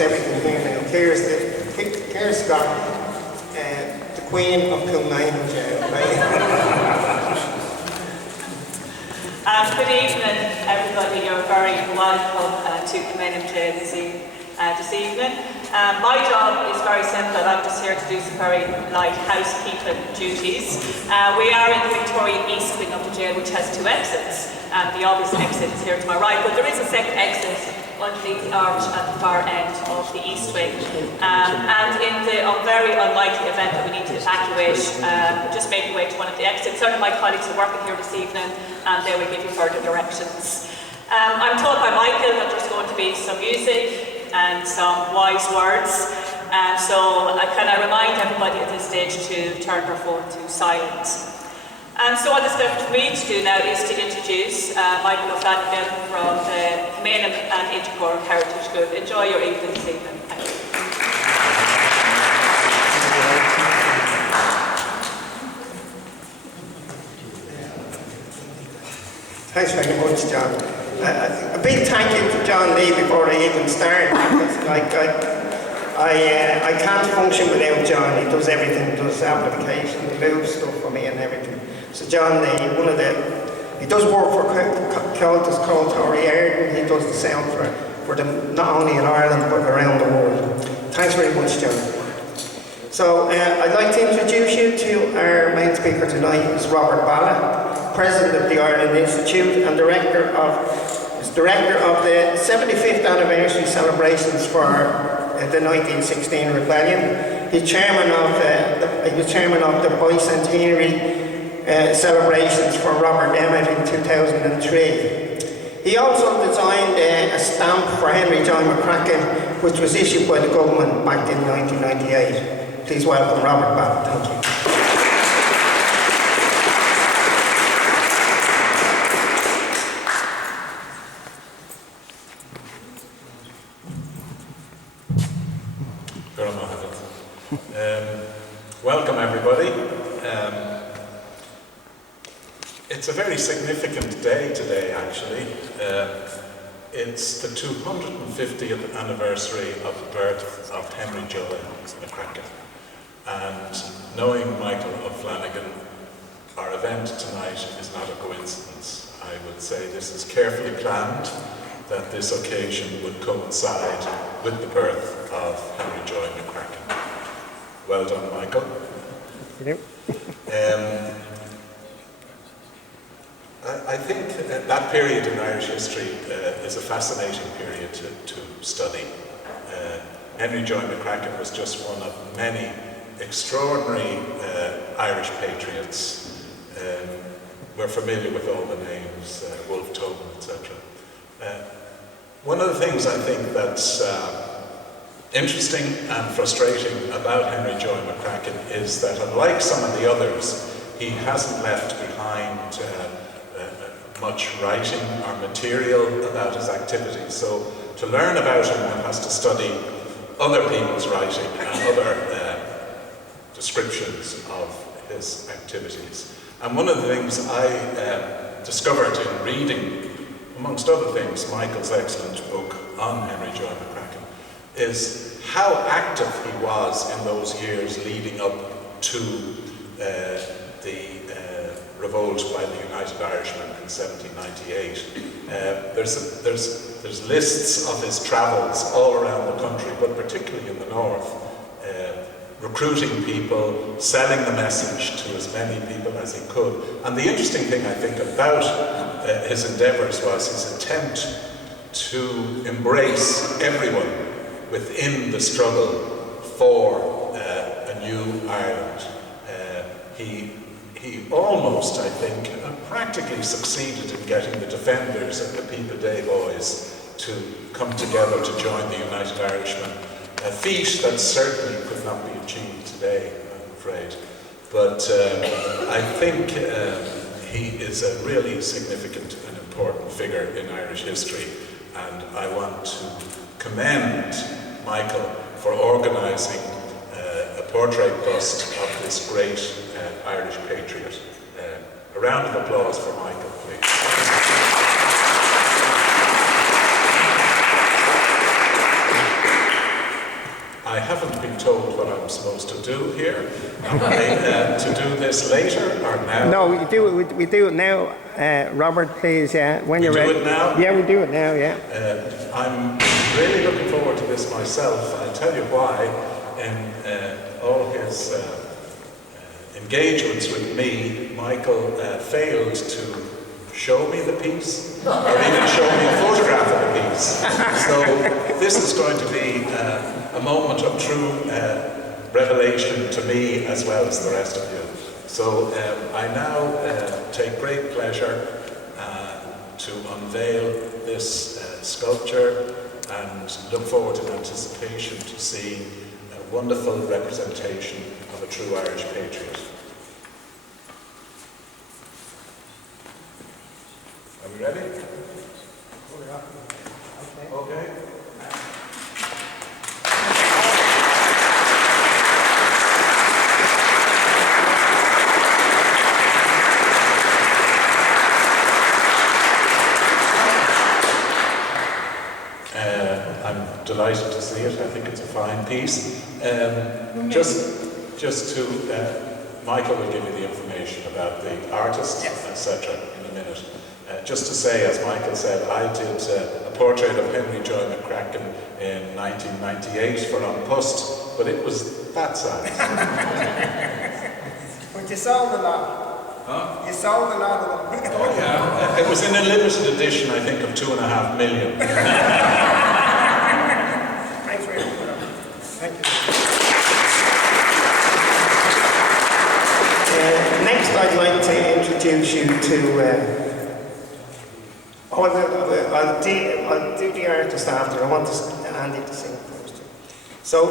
everything here now. Claire's got the Queen of Kilmainham Gaol, right? Good evening, everybody. You're very welcome to Kilmainham Gaol this evening. My job is very simple. I'm just here to do some very light housekeeping duties. We are in the Victorian East Wing of the jail, which has two exits. The obvious exit is here to my right, but there is a second exit underneath the arch at the far end of the East Wing. And in the very unlikely event that we need to evacuate, just make your way to one of the exits. Certainly my colleagues are working here this evening, and they will give you further directions. I'm told by Michael that there's going to be some music and some wise words. So can I remind everybody at this stage to turn their phone to silent. So what is left for me to do now is to introduce Michael O'Flanagan from the Kilmainham and Inchicore Heritage Group. Enjoy your evening this evening. Thank you. Thanks very much, John. A big thank you to John Lee before I even start, because I can't function without John. He does everything, he does application, he moves stuff for me and everything. So John Lee, he does work for Celtus Coltory Airden. He does the sound for them, not only in Ireland but around the world. Thanks very much, John. So I'd like to introduce you to our main speaker tonight, is Robert Ballagh, President of the Ireland Institute and Director of the 75th anniversary celebrations for the 1916 rebellion. He's chairman of the bicentenary celebrations for Robert Emmet in 2003. He also designed a stamp for Henry Joy MCracken, which was issued by the government back in 1998. Please welcome Robert Ballagh. Thank you. Welcome, everybody. It's a very significant day today, actually. It's the 250th anniversary of the birth of Henry Joy MCracken. And knowing Michael O'Flanagan, our event tonight is not a coincidence. I would say this is carefully planned, that this occasion would coincide with the birth of Henry Joy MCracken. Well done, Michael. Thank you. I think that period in Irish history is a fascinating period to study. Henry Joy MCracken was just one of many extraordinary Irish patriots. We're familiar with all the names, Wolfe Tobin, etc. One of the things I think that's interesting and frustrating about Henry Joy MCracken is that, unlike some of the others, he hasn't left behind much writing or material about his activities. So to learn about him, one has to study other people's writing and other descriptions of his activities. And one of the things I discovered in reading, amongst other things, Michael's excellent book on Henry Joy MCracken, is how active he was in those years leading up to the revolt by the United Irishmen in 1798. There's lists of his travels all around the country, but particularly in the north, recruiting people, selling the message to as many people as he could. And the interesting thing, I think, about his endeavours was his attempt to embrace everyone within the struggle for a new Ireland. He almost, I think, practically succeeded in getting the Defenders and the People Day boys to come together to join the United Irishmen. A feat that certainly could not be achieved today, I'm afraid. But I think he is a really significant and important figure in Irish history. And I want to commend Michael for organising a portrait bust of this great Irish patriot. A round of applause for Michael, please. haven't been told what I'm supposed to do here. Am I to do this later or now? No, we do it now. Robert, please, yeah, when you're ready. Do it now? Yeah, we do it now, yeah. I'm really looking forward to this myself. I'll tell you why. In all his engagements with me, Michael failed to show me the piece or even show me a photograph of the piece. So this is going to be a moment of true revelation to me as well as the rest of you. So I now take great pleasure to unveil this sculpture and look forward in anticipation to seeing a wonderful representation of a true Irish patriot. Are we ready? Okay. I'm delighted to see it. I think it's a fine piece. Just to, Michael will give you the information about the artist, etc. in a minute. Just to say, as Michael said, I did a portrait of Henry Joy MCracken in 1998 for On Post, but it was that size. But you sold a lot. Huh? You sold a lot of them. Oh yeah, it was in a limited edition, I think, of 2.5 million. Thanks very much. Thank you. Next, I'd like to introduce you to. I'll do the artist after. I want Andy to sing first. So,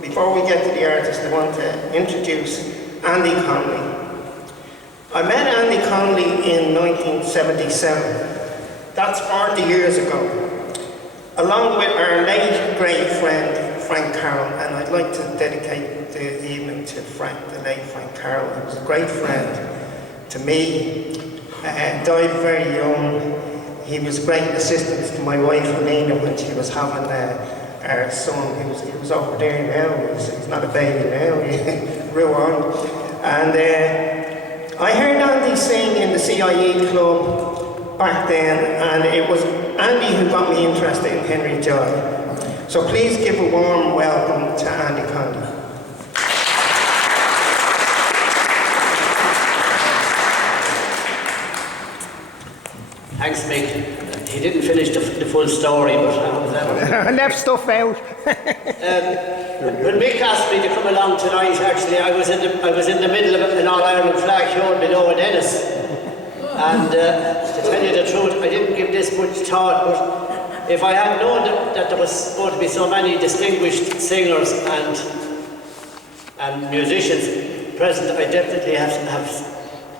before we get to the artist, I want to introduce Andy Connolly. I met Andy Connolly in 1977. That's 40 years ago. Along with our late great friend Frank Carroll, and I'd like to dedicate the evening to Frank, the late Frank Carroll. He was a great friend to me. Died very young. He was a great assistant to my wife Helena when she was having our son. He was over there now. He's not a baby now. He grew on. And I heard Andy sing in the CIE club back then, and it was Andy who got me interested in Henry Joy. So please give a warm welcome to Andy Connolly. Thanks, Mick. He didn't finish the full story, but I left stuff out. when Mick asked me to come along tonight, actually, I was in the middle of an All-Ireland flag show below in Ennis. And to tell you the truth, I didn't give this much thought, but if I had known that there was going to be so many distinguished singers and musicians present, I definitely have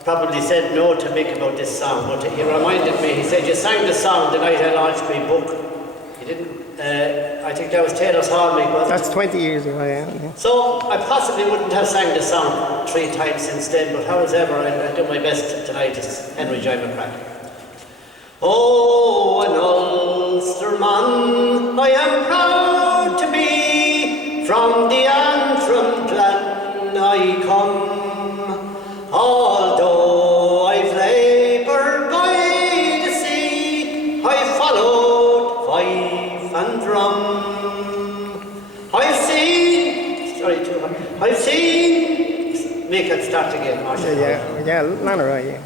probably said no to Mick about this song, but he reminded me. He said, you sang the song the night I launched my book. He didn't, I think that was Taylor's Hall, Mick, wasn't it? That's 20 years ago, yeah. So I possibly wouldn't have sang the song 3 times since then, but however, I'll do my best tonight. It's Henry Joy MCracken. Oh, an Ulsterman, I am proud to be, from the Antrim clan I come. Although I've laboured by the sea, I followed fife and drum. I've seen, make it start again, Marshall. Yeah, not right, yeah.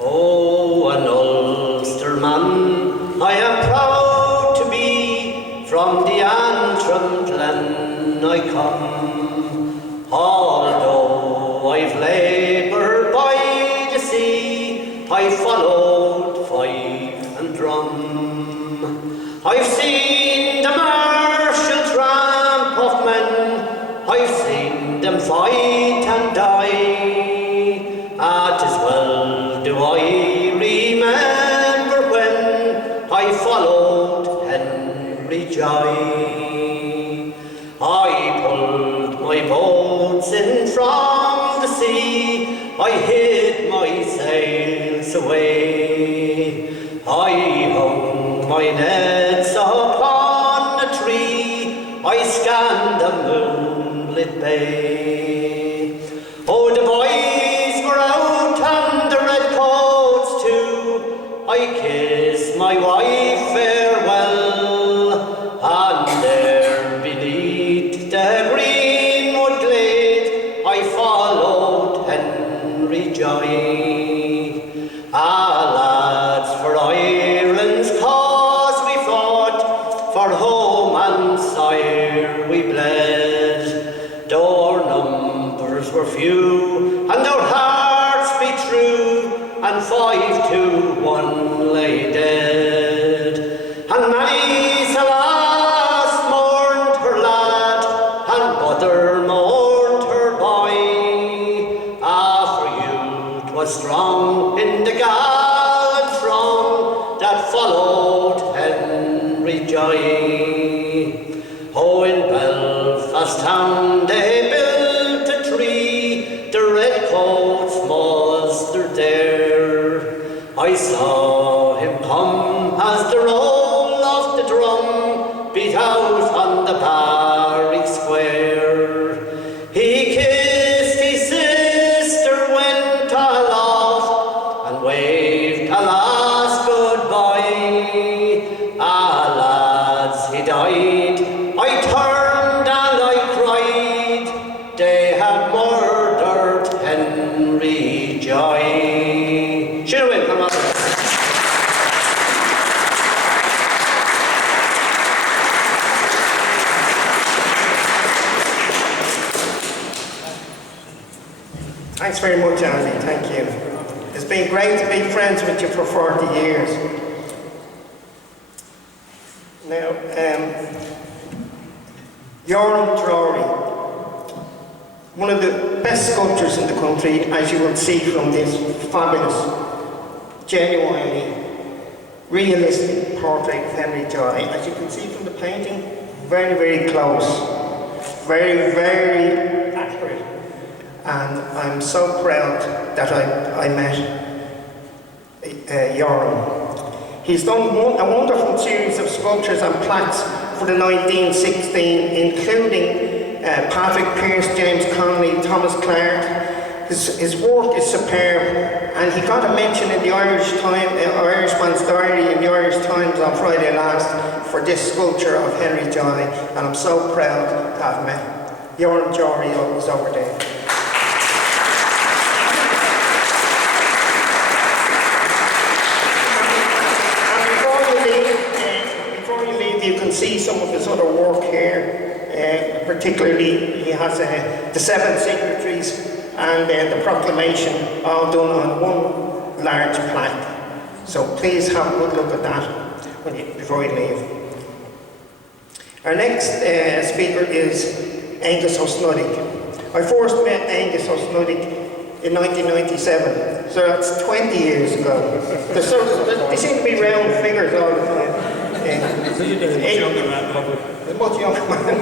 Oh, an Ulsterman, I am proud to be, from the Antrim clan I come. Although I've laboured by the sea, I followed fife and drum. I've seen the martial tramp of men, I've seen them fight and die. Ah, 'tis well do I remember when I followed Henry Joy. I pulled my boats in from the sea, I hid my sails away. I hung my nets upon a tree, I scanned the moonlit bay. Oh, the boys were out and the red coats too. I kissed my wife farewell, and there beneath the greenwood glade I followed Henry Joy. Ah, lads, for Ireland's cause we fought, for home and sire we bled. Though our numbers were few, and our hearts be true, and 5 to 1 lay dead. And many's the lass mourned her lad, and mother mourned her boy. Ah, for youth was strong in the gallant throng that followed Henry Joy. Oh, in Belfast town they built a tree, the redcoats mustered there. I saw him come as the roll of the drum beat out on the barrack square. He kissed his sister, went aloft, and waved a last goodbye. Ah, lads, he died. I turned and I cried, they have murdered Henry Joy. Should have went, come on. Thanks very much, Andy. Thank you. It's been great to be friends with you for 40 years. Now, Yoram Drodi, one of the best sculptors in the country, as you will see from this fabulous, genuinely realistic portrait of Henry Joy. As you can see from the painting, very, very close, very, very accurate. And I'm so proud that I met Yoram. He's done a wonderful series of sculptures and plaques for the 1916, including Patrick Pearse, James Connolly, Thomas Clark. His work is superb, and he got a mention in the Irishman's Diary in the Irish Times on Friday last for this sculpture of Henry Joy, and I'm so proud to have met Yoram Drodi is over there. You can see some of his other work here, particularly he has the 7 signatories and the proclamation all done on one large plaque. So please have a good look at that before you leave. Our next speaker is Angus O'Snuddick. I first met Angus O'Snuddick in 1997, so that's 20 years ago. They seem to be round figures all the time. So you think much younger man, probably? Much younger man.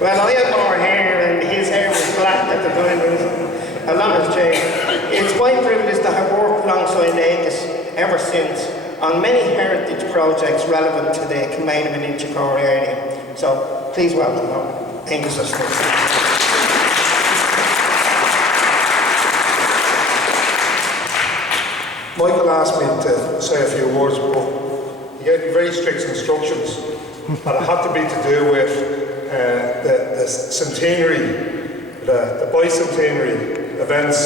Well, I had more hair, and his hair was black at the time. A lot has changed. It's my privilege to have worked alongside Angus ever since on many heritage projects relevant to the Kilmainham and Inchicore area. So please welcome Angus O'Snuddick. Michael asked me to say a few words, but he gave me very strict instructions, and it had to be to do with the centenary, the bicentenary events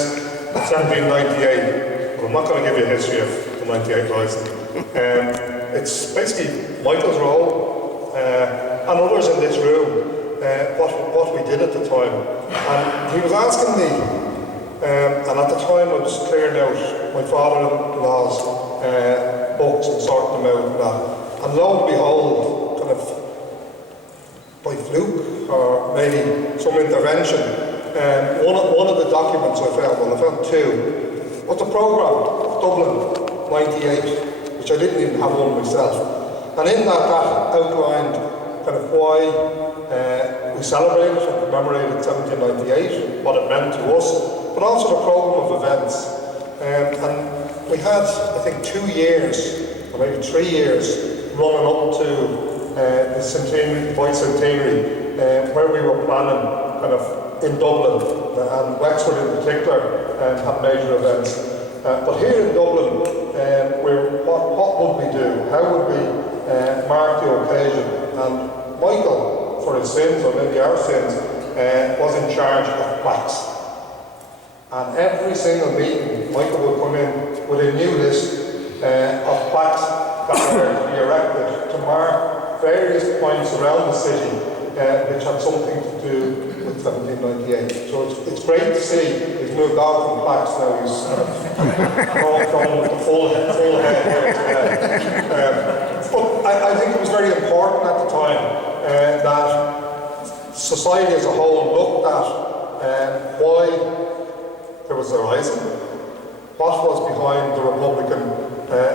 of 1798. But I'm not going to give you a history of the 98 Rising. It's basically Michael's role and others in this room, what we did at the time. And he was asking me, and at the time I was clearing out my father-in-law's books and sorting them out and that. And lo and behold, kind of by fluke or maybe some intervention, one of the documents I found 2, was the programme of Dublin 98, which I didn't even have one myself. And in that outlined kind of why we celebrated and commemorated 1798, what it meant to us, but also the programme of events. And we had, I think, 2 years, or maybe 3 years, running up to the centenary, bicentenary, where we were planning kind of in Dublin, and Wexford in particular had major events. But here in Dublin, what would we do? How would we mark the occasion? And Michael, for his sins, or maybe our sins, was in charge of plaques. And every single meeting, Michael would come in with a new list of plaques that were to be erected to mark various points around the city which had something to do with 1798. So it's great to see he's moved on from plaques now. He's gone with the full head here today. But I think it was very important at the time that society as a whole looked at why there was a rising, what was behind the Republican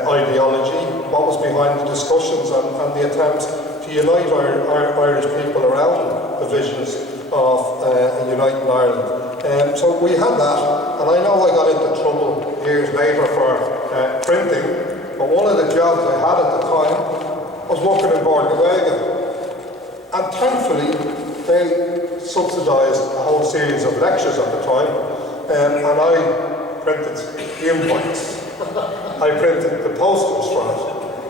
ideology, what was behind the discussions and the attempts to unite Irish people around the visions of a uniting Ireland. So we had that, and I know I got into trouble years later for printing, but one of the jobs I had at the time was working in Born-Gael. And thankfully, they subsidised a whole series of lectures at the time, and I printed the invites. I printed the posters for it.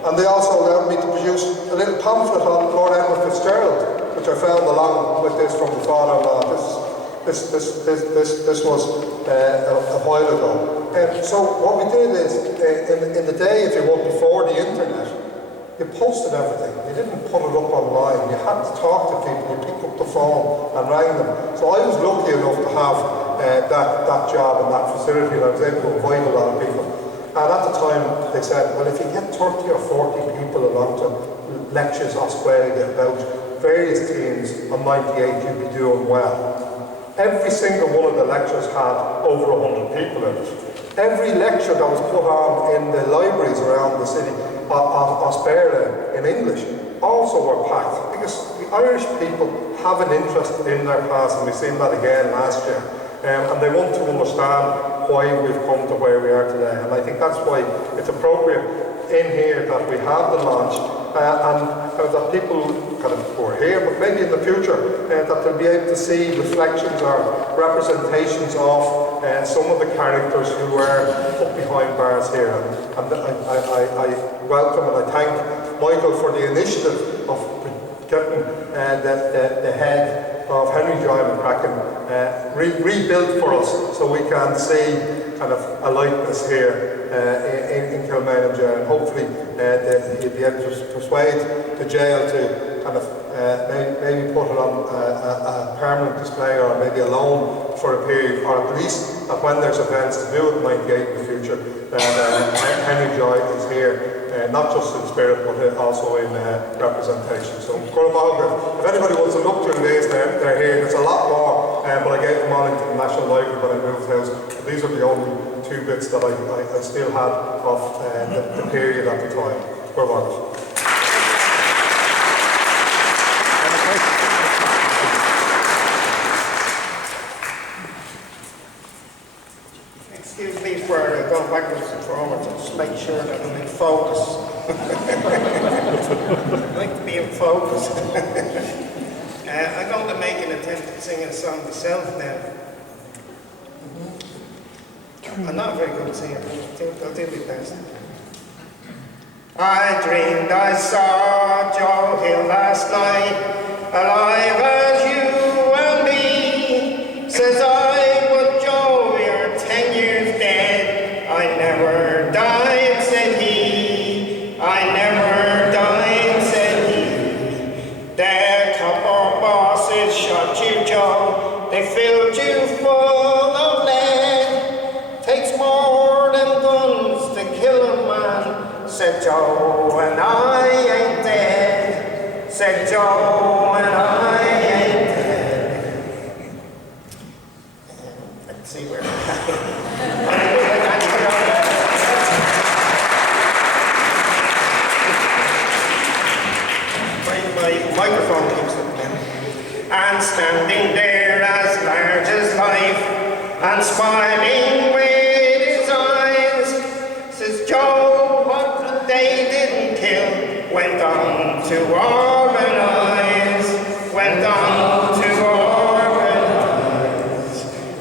And they also allowed me to produce a little pamphlet on Lord Edward Fitzgerald, which I found along with this from the father-in-law. This was a while ago. So what we did is, in the day, if you want, before the internet, you posted everything. You didn't put it up online. You had to talk to people. You picked up the phone and rang them. So I was lucky enough to have that job and that facility, and I was able to invite a lot of people. And at the time, they said, well, if you get 30 or 40 people along to lectures Australia about various themes on 98, you'd be doing well. Every single one of the lectures had over 100 people in it. Every lecture that was put on in the libraries around the city, Australia in English, also were packed, because the Irish people have an interest in their past, and we've seen that again last year. And they want to understand why we've come to where we are today. And I think that's why it's appropriate in here that we have the launch and that people kind of who are here, but maybe in the future, that they'll be able to see reflections or representations of some of the characters who were put behind bars here. And I welcome and I thank Michael for the initiative of getting the head of Henry Joy MCracken rebuilt for us, so we can see kind of a likeness here in Kilmainham Gaol, and hopefully he'll be able to persuade the jail to kind of maybe put it on a permanent display, or maybe a loan for a period, or at least that when there's events to do with 98 in the future, Henry Joy is here. Not just in spirit, but also in representation. So, if anybody wants to look through these, they're here. There's a lot more, but I gave them all into the National Library when I moved house. These are the only two bits that I still had of the period at the time. Excuse me for going backwards and forwards, just make sure that I'm in focus. I like to be in focus. I'm going to make an attempt at singing a song myself now. I'm not a very good singer, but I'll do my best. I dreamed I saw Joe Hill last night, alive as you and me. Says I, but Joe, you're 10 years dead. I never died, said he. I never died, said he. The copper bosses shot you, Joe. They filled you full of lead. Takes more than guns to kill a man, said Joe, and I ain't dead. Said Joe, and I ain't dead. Let's see where my microphone keeps up now. And standing there as large as life, and smiling with his eyes, says Joe, what they didn't kill went on to organize, went on to organize.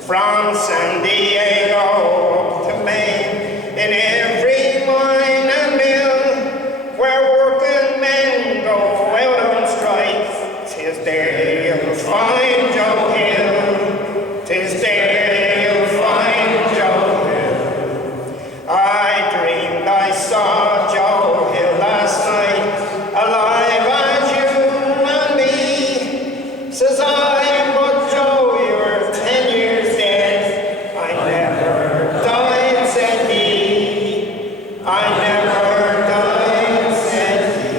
From San Diego to Maine, in every mine and mill, where working men go out on strike, 'tis there you'll find Joe Hill, 'tis there you'll find Joe Hill. I dreamed I saw Joe Hill last night, alive as you and me. Says I, but Joe, you're 10 years dead. I never died, said he. I never died, said he.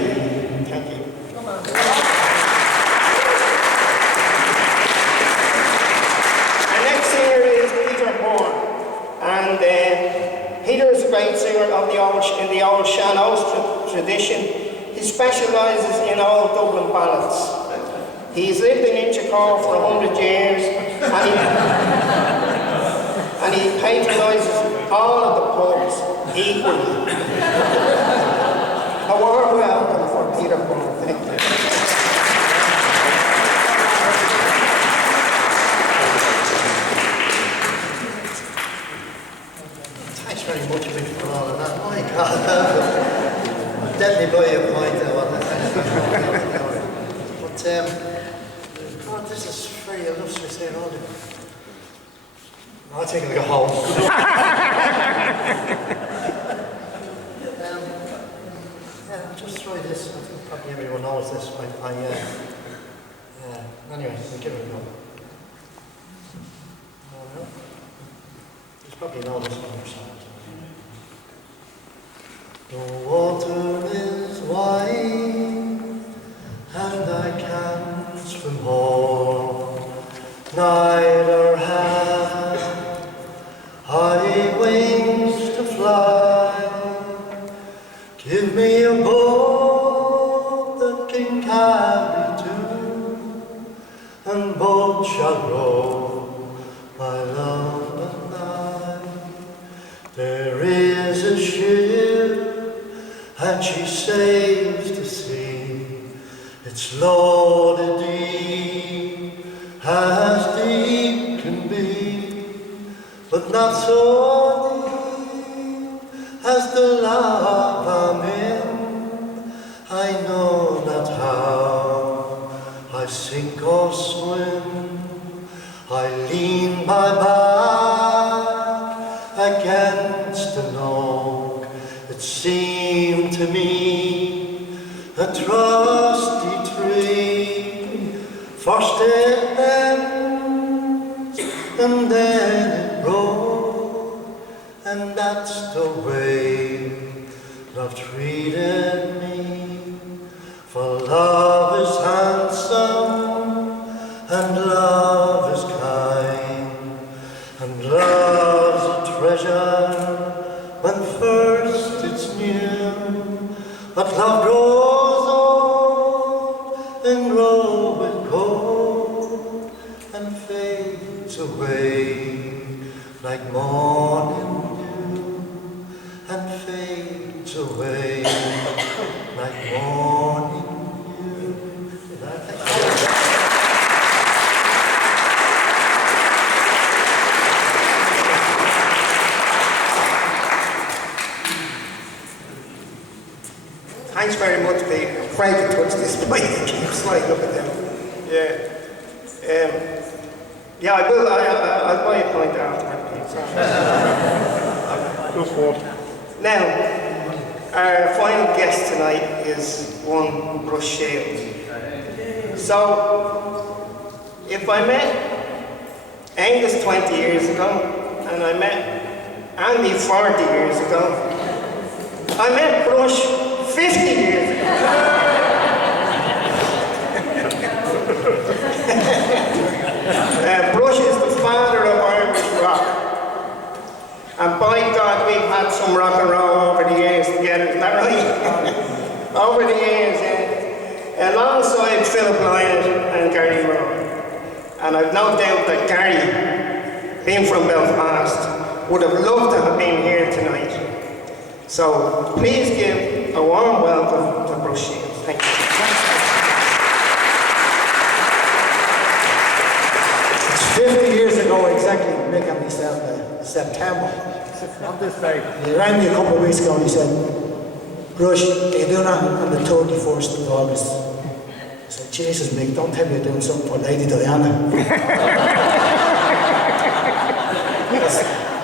Thank you. The next singer is Peter Bourne, and Peter is a great singer of in the old Shannos tradition. He specialises in old Dublin ballads. He's lived in Inchicore for 100 years, and he patronises all of the pubs equally. A warm welcome for Peter Bourne. Thank you. Thanks very much, Mick, for all of that. My God, I'm definitely by your point there. But, God, this is very illustrious here, all I think I'll go home. Just try this. I think probably everyone knows this. Anyway, we'll give it a go. You probably know this one yourselves. The water is wide, and I can't swim home. Neither have I wings to fly. Give me a boat that can carry two, and both shall row, my love and I. There is a ship, and she sails to sea. It's loaded deep, as deep can be, but not so deep as the love I'm in. I know not how I sink or swim. I lean my back against an oak. It seemed to me a trusty tree. First it bends, and then it broke, and that's the way love treated me. For love is handsome, and love is kind, and love's a treasure when first it's new. But love grows old and groweth cold and fades away like morning dew, and fades away like morning dew. Thanks very much, Pete. I'm afraid to touch this mic. It keeps sliding up and down. Yeah, I will. I'll buy a point after. Go for it. Now, our final guest tonight is one Bruce Shields. So, if I met Angus 20 years ago, and I met Andy 40 years ago, I met Bruce 50 years ago. Bruce is the father of Irish rock. And by God, we've had some rock and roll over the years together, isn't that right? Over the years, alongside Philip Lyon and Gary Moore. And I've no doubt that Gary, being from Belfast, would have loved to have been here tonight. So please give a warm welcome to brush shield. Thank you. It's 50 years ago exactly, Mick and myself, September. On this day. He rang me a couple of weeks ago and he said, Brush, are you doing that on the 31st of August? I said, Jesus, Mick, don't tell me you're doing something for Lady Diana.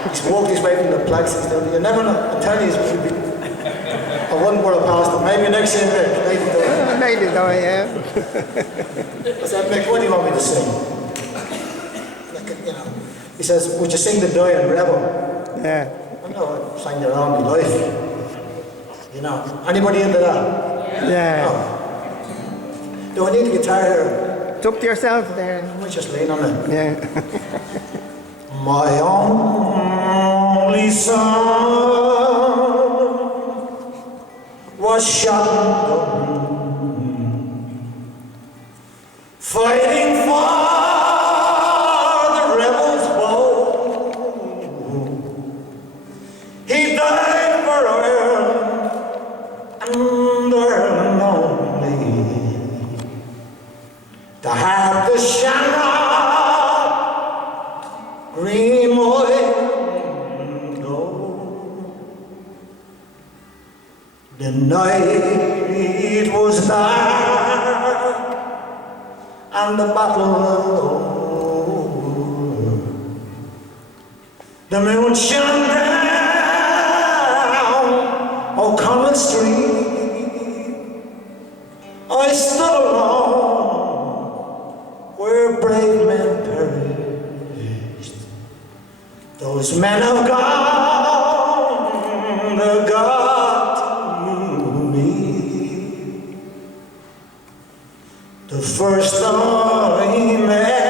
He's walked his way from the plaques. You never know. I'm telling you, I wouldn't put it past him. Maybe next year, Mick, Lady Diana. Lady Diana. I said, Mick, what do you want me to sing? Like, you know. He says, would you sing the Dying Rebel? Yeah. I know, I sang there all my life. You know, anybody into that? Yeah. No. Do I need a guitar here? It's up to yourself there. I might just lean on it. Yeah. My only son was shot fighting for the rebels' bow. He died for Ireland and Ireland only, to have the shamrock green white and gold. The night was dark and the battle over. The moon shone down O'Connell Street. I stood alone where brave men perished. Those men have gone, the God to me. The first I met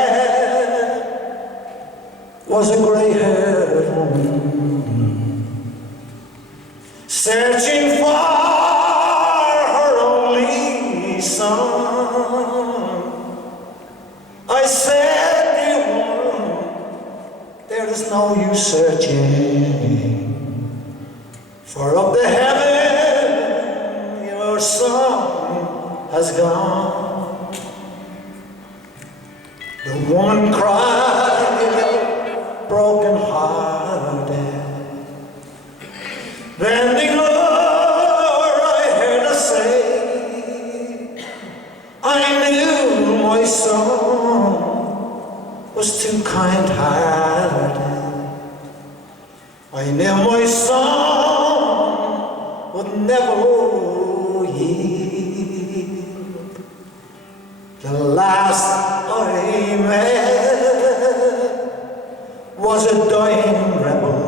was a grey-haired woman, searching for her only son. I said, dear woman, there is no use searching, for up to heaven your son has gone. The woman cried, broken hearted, bending lower, I heard her say, I knew my son was too kind-hearted. I knew my son would never yield. The last I met was a dying rebel,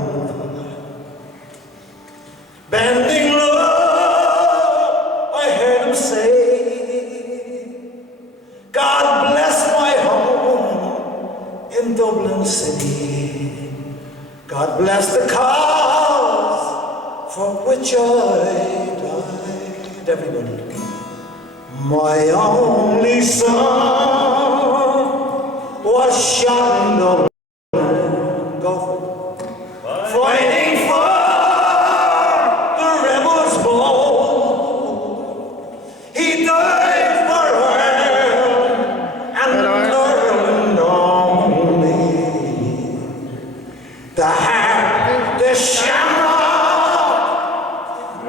bending low, I heard him say, God bless my home in Dublin City. God bless the cause for which I died. Everybody. My only son was shot in Dublin. Go for it. Fighting for the rebels' bowl. He died for Ireland and Ireland only. The hat, the shamrock,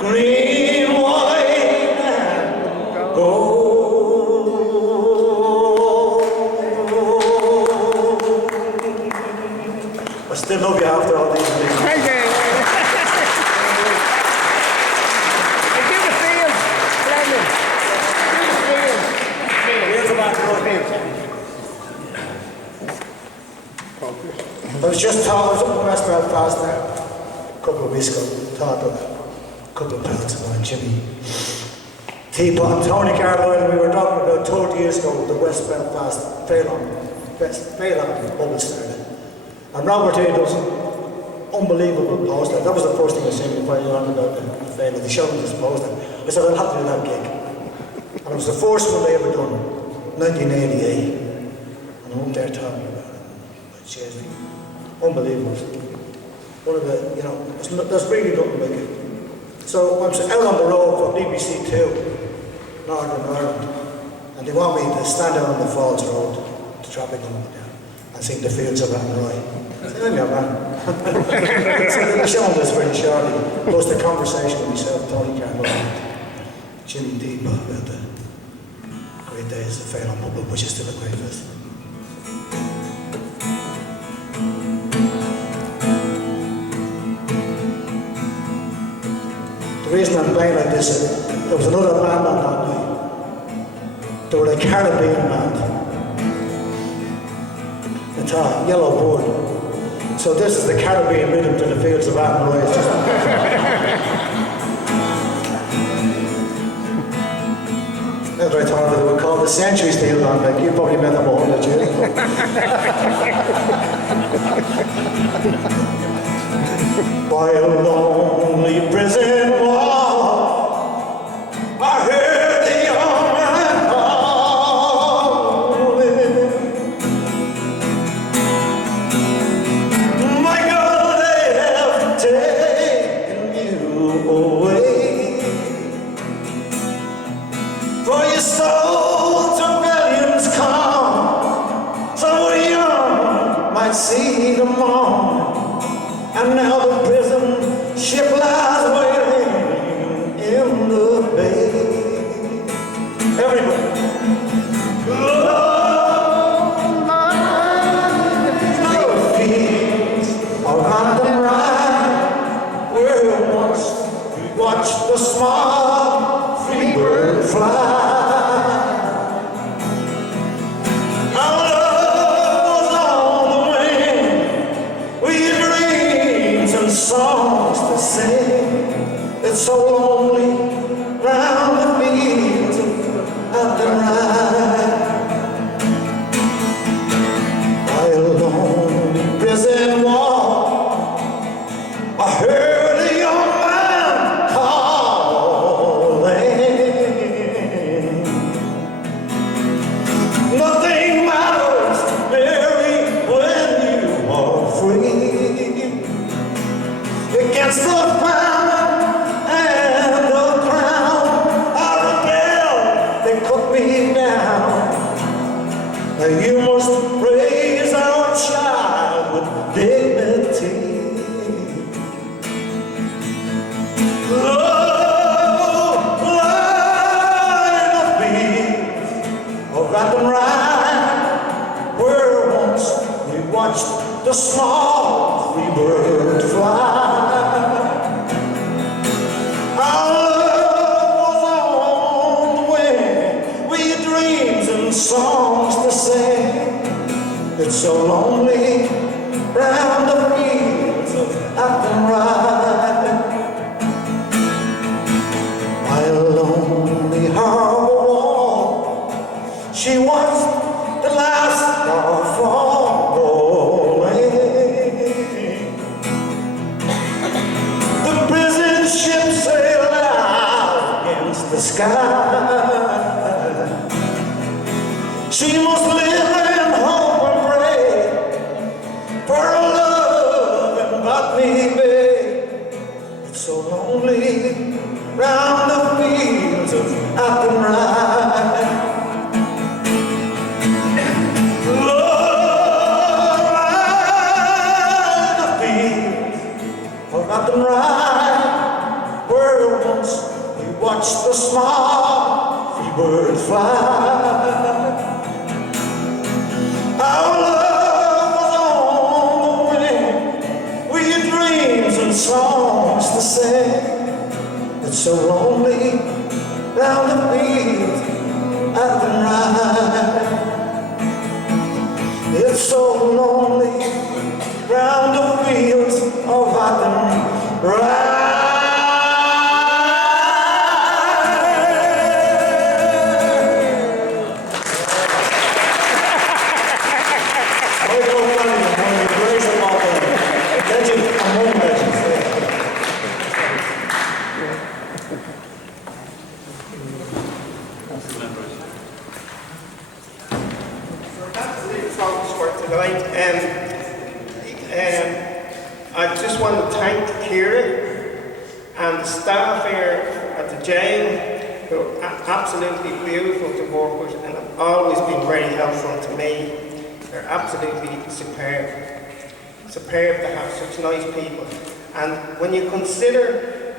green, white, and gold. I still love you after all these things. Thank you. Give the field, Brendan. Give the field. Here's the back row here. I was just talking, I was up in West Belfast there a couple of weeks ago, talking to a couple of pals of mine, Jimmy Teapot and Tony Carlisle, and we were talking about 30 years ago the West Belfast Phelan bubble started. And Robert here does an unbelievable poster. That was the first thing I said before you on about the Phelan. They showed me this poster. I said, I'll have to do that gig. And it was the first one they ever done, 1988. And I'm up there talking about it. Cheers. Unbelievable. One of the, you know, there's really nothing like it. So I'm out on the road for BBC 2 Northern Ireland, and they want me to stand out on the Falls Road, the traffic coming down, and sing the Fields of Athenry. I said, I'm your man. So they were showing this very shortly, plus the conversation with myself, Tony Carmel, and Jimmy Deepa about the great days of Fair on Public, which is still a great festival. The reason I'm playing like this is there was another band on that night. They were a Caribbean band. It's a Yellow Bird. So this is the Caribbean rhythm to the Fields of Athenry. It's just After I thought that they were called the Century Steel Band, like you probably met them all in the jail. By a lonely prison wall, I heard the young man calling. My God, they have taken you away. For your soul to millions come, so young might see the morn. And now the prison ship lies waiting in the bay. Everybody. Oh, my fields are on the ride, where once we watched the small free bird fly. Songs to sing, it's so lonely round the fields of Athenry. By a lonely prison wall, I heard a young man calling. Nothing matters, Mary, when you are free. Against the famine and the crown, I rebelled, they put me down. Now you must raise our child with dignity. Love, line of bees of Athenry, where once we watched the small free bird fly. Songs to sing, it's so lonely round the fields of Athenry. By a lonely harbor wall, she was the last star falling. The prison ship sailed out against the sky. She must live and hope and pray for a love in Botany Bay. It's so lonely round the fields of Athenry. Love, the fields of Athenry, where once we watched the small free bird fly. Our love was on the wing, we had dreams and songs to sing. It's so lonely round the fields at the night. It's so lonely round the fields of Athenry. I just want to thank Ciara and the staff here at the jail who are absolutely beautiful to work with and have always been very helpful to me. They're absolutely superb. Superb to have such nice people. And when you consider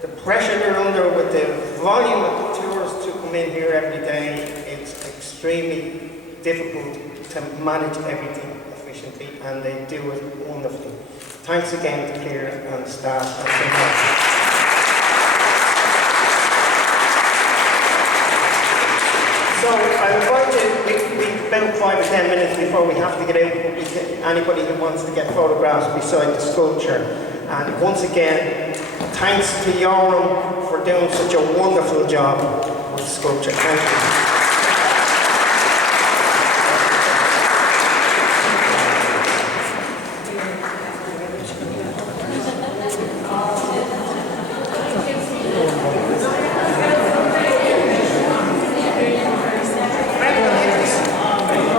the pressure they're under with the volume of tourists who come in here every day, it's extremely difficult to manage everything efficiently, and they do it wonderfully. Thanks again to Kieran and the staff. So I'm going to, we've about 5 or 10 minutes before we have to get out, anybody who wants to get photographs beside the sculpture. And once again, thanks to Yoram for doing such a wonderful job with the sculpture. Thank you.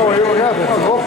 Oh, you got it.